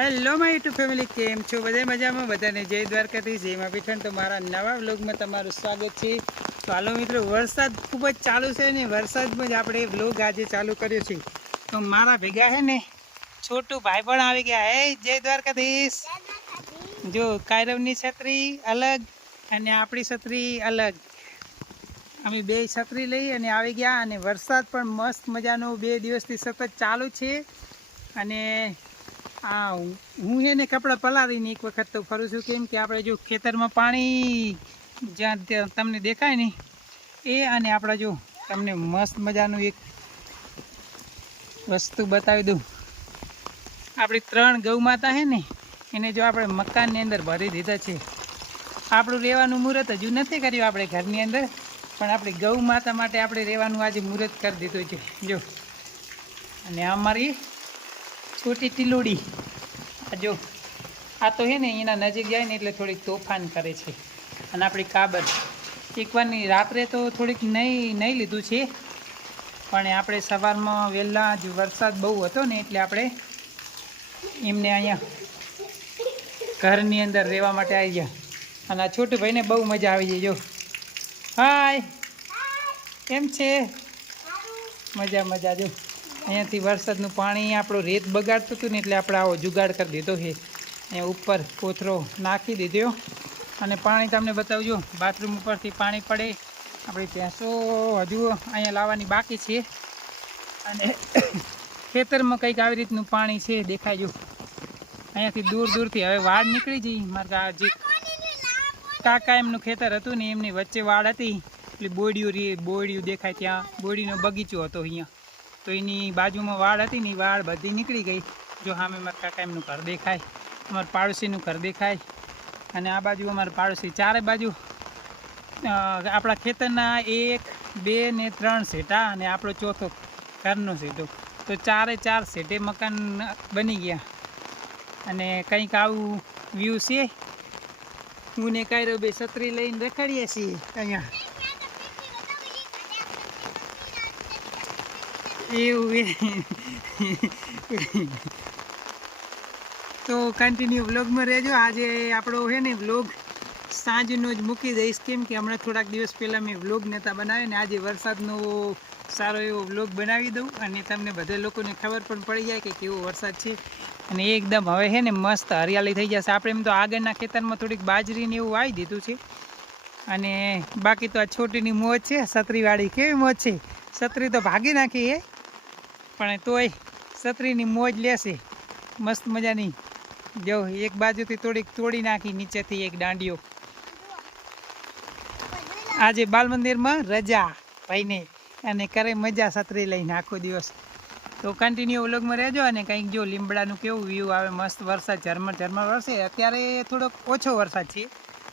Hello my YouTube family, કેમ છો? બધા મજામાં? બધાને જય દ્વારકાધીશ, જય મા પીઠણ. તો મારા નવા વ્લોગમાં તમારું સ્વાગત છે. તો હાલો મિત્રો, વરસાદ ખૂબ જ ચાલુ છે ને વરસાદમાં જ આપણે વ્લોગ આજે ચાલુ કર્યો છે. તો મારા ભેગા છે ને છોટું ભાઈ પણ આવી ગયા. હે જય દ્વારકાધીશ. જો કાયરવની છત્રી અલગ અને આપણી છત્રી અલગ, અમે બે છત્રી લઈ અને આવી ગયા. અને વરસાદ પણ મસ્ત મજાનો 2 દિવસથી સતત ચાલુ છે. અને હા, હું છે ને કપડાં પલાળીને એક વખત તો ફરું છું, કેમ કે આપણે જો ખેતરમાં પાણી જ્યાં તમને દેખાય ને એ, અને આપણે જો તમને મસ્ત મજાનું એક વસ્તુ બતાવી દઉં. આપણી 3 ગૌ માતા છે ને એને જો આપણે મકાનની અંદર ભરી દીધા છે. આપણું રહેવાનું મુહૂર્ત હજુ નથી કર્યું આપણે ઘરની અંદર, પણ આપણી ગૌ માતા માટે આપણે રહેવાનું આજે મુહૂર્ત કરી દીધું છે. જો, અને અમારી છોટી ટીલોડી જો, આ તો હે ને એના નજીક જાય ને એટલે થોડીક તોફાન કરે છે. અને આપણી કાબર એકવારની રાત્રે તો થોડીક નહીં લીધું છે, પણ આપણે સવારમાં વહેલા જ વરસાદ બહુ હતો ને એટલે આપણે એમને અહીંયા ઘરની અંદર રહેવા માટે આવી ગયા. અને આ છોટું ભાઈને બહુ મજા આવી જાય. જો, હાય, કેમ છે? મજા. જો, અહીંયાથી વરસાદનું પાણી આપણું રેત બગાડતું હતું ને એટલે આપણે આવો જુગાડ કરી દીધો છે. અહીંયા ઉપર કોથરો નાખી દીધો અને પાણી તમને બતાવજો. બાથરૂમ ઉપરથી પાણી પડે. આપણી ભેંસો હજુ અહીંયા લાવવાની બાકી છે. અને ખેતરમાં કંઈક આવી રીતનું પાણી છે, દેખાય. જો, અહીંયાથી દૂરથી હવે વાડ નીકળી જઈ. મારા જે કાકા એમનું ખેતર હતું ને એમની વચ્ચે વાડ હતી, એટલે બોયડીયું દેખાય. ત્યાં બોયડીનો બગીચો હતો અહીંયા, તો એની બાજુમાં વાડ હતી ને, વાડ બધી નીકળી ગઈ. જો સામે મારા કાકા એમનું ઘર દેખાય, અમારા પાડોશીનું ઘર દેખાય, અને આ બાજુ અમારા પાડોશી. ચારે બાજુ આપણા ખેતરના 1, 2 ને 3 સેટા, અને આપણો ચોથો ઘરનો સેટો. તો 4 સેટે મકાન બની ગયા. અને કંઈક આવું વ્યૂ છે. હું ને કાયરો બે છત્રી લઈને રખડીએ છીએ અહીંયા. એવું તો કન્ટિન્યુ વ્લોગમાં રહેજો. આજે આપણો છે ને વ્લોગ સાંજનો જ મૂકી દઈશ, કેમ કે હમણાં થોડાક દિવસ પહેલાં મેં વ્લોગ નહોતા બનાવ્યો ને આજે વરસાદનો સારો એવો વ્લોગ બનાવી દઉં, અને તમને બધા લોકોને ખબર પણ પડી જાય કે કેવો વરસાદ છે. અને એકદમ હવે છે ને મસ્ત હરિયાળી થઈ જશે. આપણે એમ તો આગળના ખેતરમાં થોડીક બાજરીને એવું વાવી દીધું છે, અને બાકી તો આ છોટીની મોજ છે છત્રીવાળી. કેવી મોજ છે! છત્રી તો ભાગી નાખી હે, પણ તોય છત્રીની મોજ લેશે મસ્ત મજાની. જો, એક બાજુથી થોડીક તોડી નાખી નીચેથી એક દાંડીઓ. આજે બાલ મંદિરમાં રજા ભાઈને, અને કરે મજા છત્રી લઈને આખો દિવસ. તો કન્ટિન્યુ વ્લોગમાં રહેજો. અને કંઈક જો લીમડાનું કેવું વ્યૂ આવે, મસ્ત વરસાદ ઝરમર વરસે. અત્યારે થોડોક ઓછો વરસાદ છે,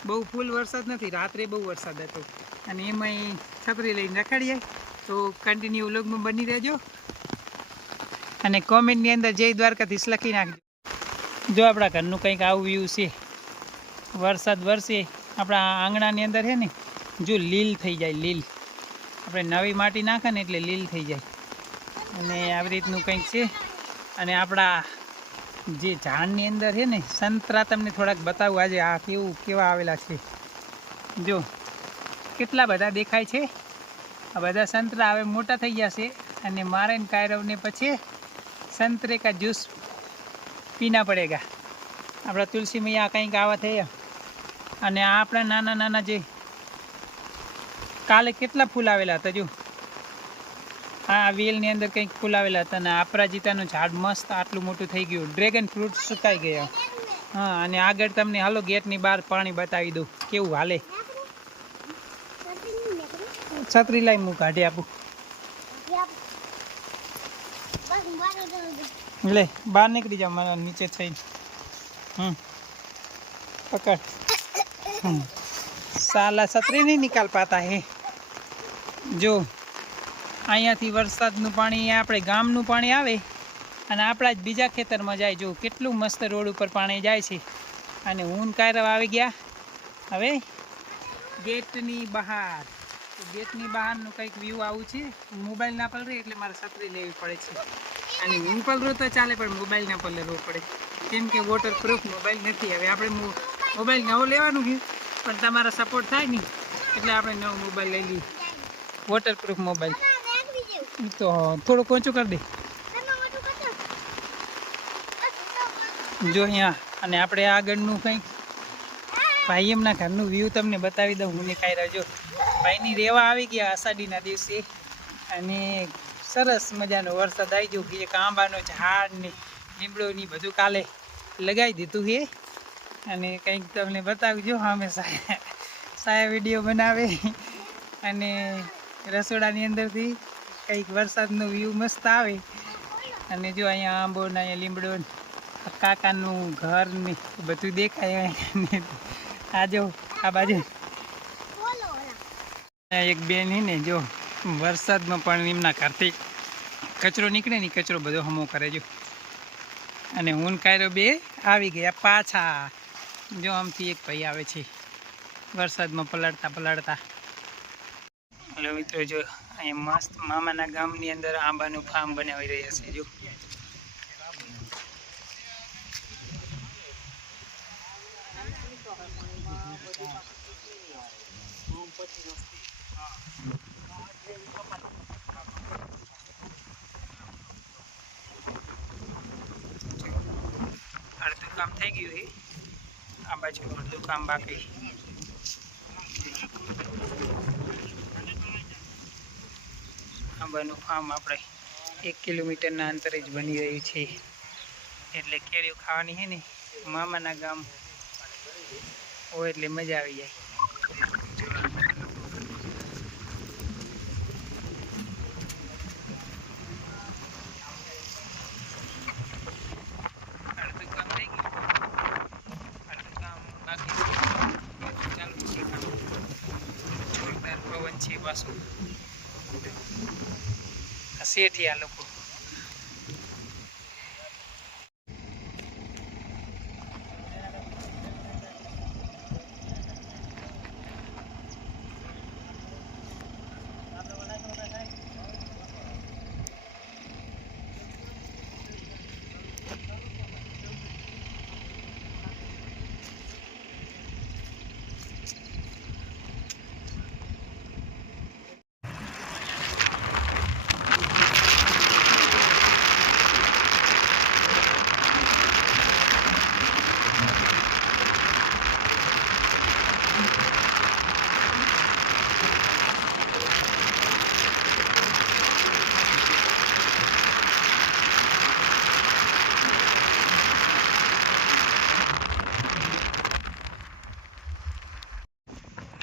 બહુ ફૂલ વરસાદ નથી. રાત્રે બહુ વરસાદ હતો, અને એમાંય છત્રી લઈને રખડીએ. તો કન્ટિન્યુ વ્લોગમાં બની રહેજો, અને કોમેન્ટની અંદર જય દ્વારકાધીશ લખી નાખજો. જો, આપણા ઘરનું કંઈક આવું વ્યૂ છે. વરસાદ વરસે આપણા આંગણાની અંદર છે ને, જો લીલ થઈ જાય. લીલ આપણે નવી માટી નાખે ને એટલે લીલ થઈ જાય. અને આવી રીતનું કંઈક છે. અને આપણા જે ઝાડની અંદર છે ને સંતરા, તમને થોડાક બતાવું આજે આ કેવા આવેલા છે. જો, કેટલા બધા દેખાય છે. આ બધા સંતરા હવે મોટા થઈ જશે, અને મારે ને કાયરવને પછી સંતરે કા જ્यूस પીના પડેગા. આપણા તુલસી મૈયા કંઈક આવા થયા. અને આ આપણા નાના જે કાલે કેટલા ફૂલ આવેલા હતા. જો, આ વેલની અંદર કંઈક ફૂલ આવેલા હતા. અને અપરાજિતાનું ઝાડ મસ્ત આટલું મોટું થઈ ગયું. ડ્રેગન ફ્રૂટ સુકાઈ ગયા. હા, અને આગળ તમને હાલો ગેટની બહાર પાણી બતાવી દઉં કેવું હાલે. છત્રી લાઈ હું કાઢી આપું. ले बाहर निकली जाओ, मैं नीचे થઈ. पकड़. साला छतरी नहीं निकाल पाता है. जो, અહીંયાથી વરસાદનું પાણી આપણે ગામનું પાણી આવે અને આપણા જ બીજા ખેતરમાં જાય. જો, કેટલું મસ્ત રોડ ઉપર પાણી જાય છે. અને હું કાયરવ આવી ગયા હવે ગેટની બહાર. ગેટની બહારનું કંઈક વ્યૂ આવું છે. મોબાઈલ ના પલરે એટલે મારે છત્રી લેવી પડે છે. અને હું પલરું તો ચાલે, પણ મોબાઈલ ના પલરવું પડે. કેમ કે વોટરપ્રૂફ મોબાઈલ નથી. હવે આપણે મોબાઈલ નવો લેવાનું છે, પણ તમારા સપોર્ટ થાય નહીં એટલે આપણે નવો મોબાઈલ લઈ લઈએ, વોટરપ્રૂફ મોબાઈલ. તો થોડુંક ઓછું કરી દે જો અહીંયા. અને આપણે આગળનું કંઈક ભાઈ એમના ઘરનું વ્યૂ તમને બતાવી દઉં. હું કાંઈ રહેજો ભાઈની રેવા આવી ગયા આષાઢીના દિવસે, અને સરસ મજાનો વરસાદ આવી ગયો. એક આંબાનો ઝાડ ને લીમડોની બધું કાલે લગાવી દીધું છે. અને કંઈક તમને બતાવજો. અમે સાયા વિડીયો બનાવે અને રસોડાની અંદરથી કંઈક વરસાદનો વ્યૂ મસ્ત આવે. અને જો અહીંયા આંબો ને અહીંયા લીમડો, કાકાનું ઘર ને બધું દેખાય. આ જો આ બાજુ એક બેન ને જો વરસાદમાં પણ એમના ઘરથી કચરો નીકળે ને કચરો બધો હમો કરે જો. અને હું કાયરો બે આવી ગયા પાછા. જો આમથી એક ભાઈ આવે છે વરસાદમાં પલળતા. હલો મિત્રો, જો અહીંયા મસ્ત મામાના ગામની અંદર આંબાનું ફાર્મ બનાવી રહ્યા છે. જો અડધું કામ થઈ ગયું છે, આ બાજુ અડધું કામ બાકી. આંબાનું ફાર્મ આપણે 1 કિલોમીટરના અંતરે જ બની રહ્યું છે. એટલે કેરીઓ ખાવાની છે ને, મામાના ગામ હોય એટલે મજા આવી જાય. અડધું કામ થઈ ગયું, અડધું કામ બાકી. ચાલુ છે કામ. જોરદાર પવન છે પાછું. શેઠી આ લોકો.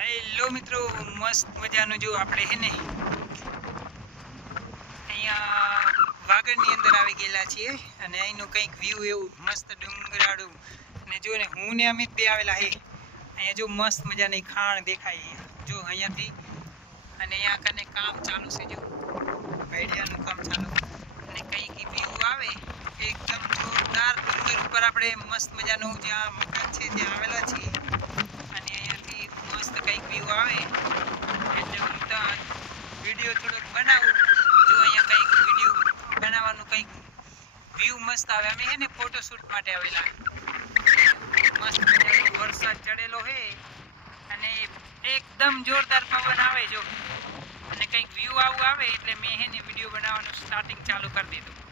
હેલો મિત્રો, મસ્ત મજાનું જો આપણે છે ને અહીંયા વાગડની અંદર આવી ગયેલા છીએ. અને અહીંનું કંઈક વ્યૂ એવું મસ્ત ડુંગરાળું. અને જો ને હું ને અમિત બે આવેલા છે. અહીંયા જો મસ્ત મજાની ખાણ દેખાય જો અહીંયાથી. અને અહીંયા કને કામ ચાલુ છે, જો ભાઈડિયાનું કામ ચાલુ. અને કંઈક વ્યૂ આવે એકદમ જોરદાર. ડુંગર ઉપર આપણે મસ્ત મજાનું જ્યાં મકાન છે ત્યાં આવેલા છીએ. અને અહીંયાથી મસ્ત કંઈક વ્યૂ આવે એટલે હું તો વિડીયો થોડોક બનાવું. જો અહીંયા કંઈક વિડીયો બનાવવાનું કંઈક વ્યૂ મસ્ત આવે. અમે છે ને ફોટોશૂટ માટે આવેલા. મસ્ત મજાનો વરસાદ ચડેલો છે અને એકદમ જોરદાર પવન આવે જો. અને કંઈક વ્યૂ આવું આવે એટલે મેં છે ને વિડીયો બનાવવાનું સ્ટાર્ટિંગ ચાલુ કરી દીધું.